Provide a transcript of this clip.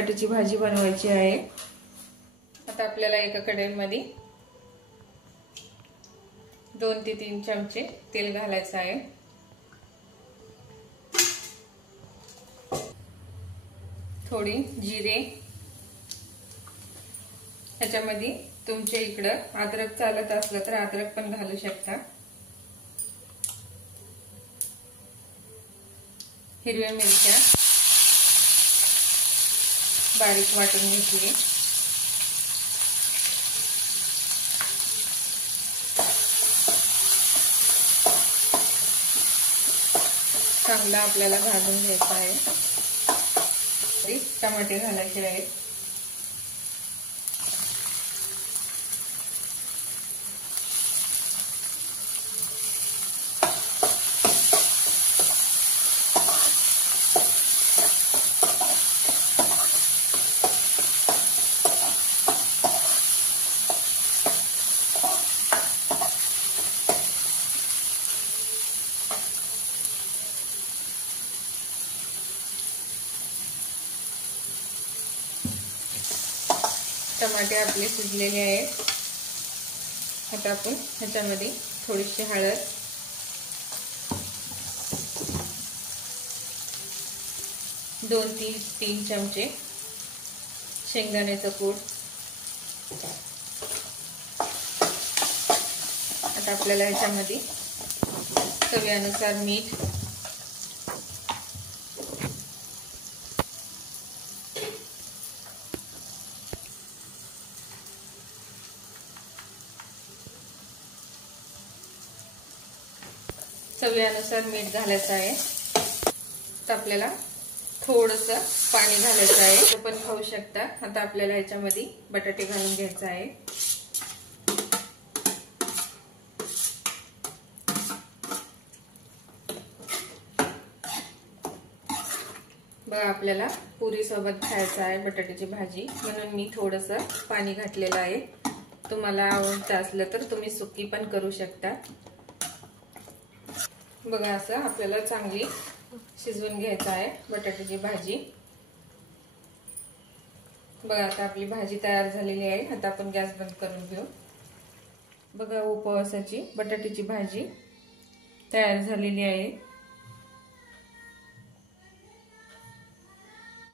बटाट्याची भाजी बनवायची आहे। आता आपल्याला एका कढईमध्ये 2 ते 3 चमचे तेल घालायचं आहे। थोडी जिरे, ह्याच्यामध्ये तुमच्या इकडं अद्रक चालत असलं तर अद्रक पण घालू शकता। हिरव्या मिरच्या बारीक वाटून घेतली। चांगला आपल्याला भाजून घ्यायचा आहे। टमाटे घालायचे आहेत। टमाटे आपले शिजलेले आहेत। आता आपण ह्याच्यामध्ये थोडीशी हळद, दोन तीन चमचे शेंगदाण्याचं कूट, आता आपल्याला ह्याच्यामध्ये चवीनुसार मीठ, चवीनुसार मीठ घालायचं आहे। तर आपल्याला थोडंसं पाणी घालायचं आहे, ते पण खाऊ शकता। आता आपल्याला ह्याच्यामध्ये बटाटे घालून घ्यायचं आहे। बघा आपल्याला पुरी सोबत खायचं आहे बटाट्याची भाजी, म्हणून मी थोडंसं पाणी घातलेलं आहे। तुम्हाला आवडतं असलं तर तुम्ही सुकी पण करू शकता। बघा असं आपल्याला चांगली शिजवून घ्यायचं आहे बटाट्याची भाजी। बघा आता आपली भाजी तयार झालेली आहे। आता आपण गॅस बंद करून घेऊ। बघा उपवासाची बटाट्याची भाजी तयार झालेली आहे।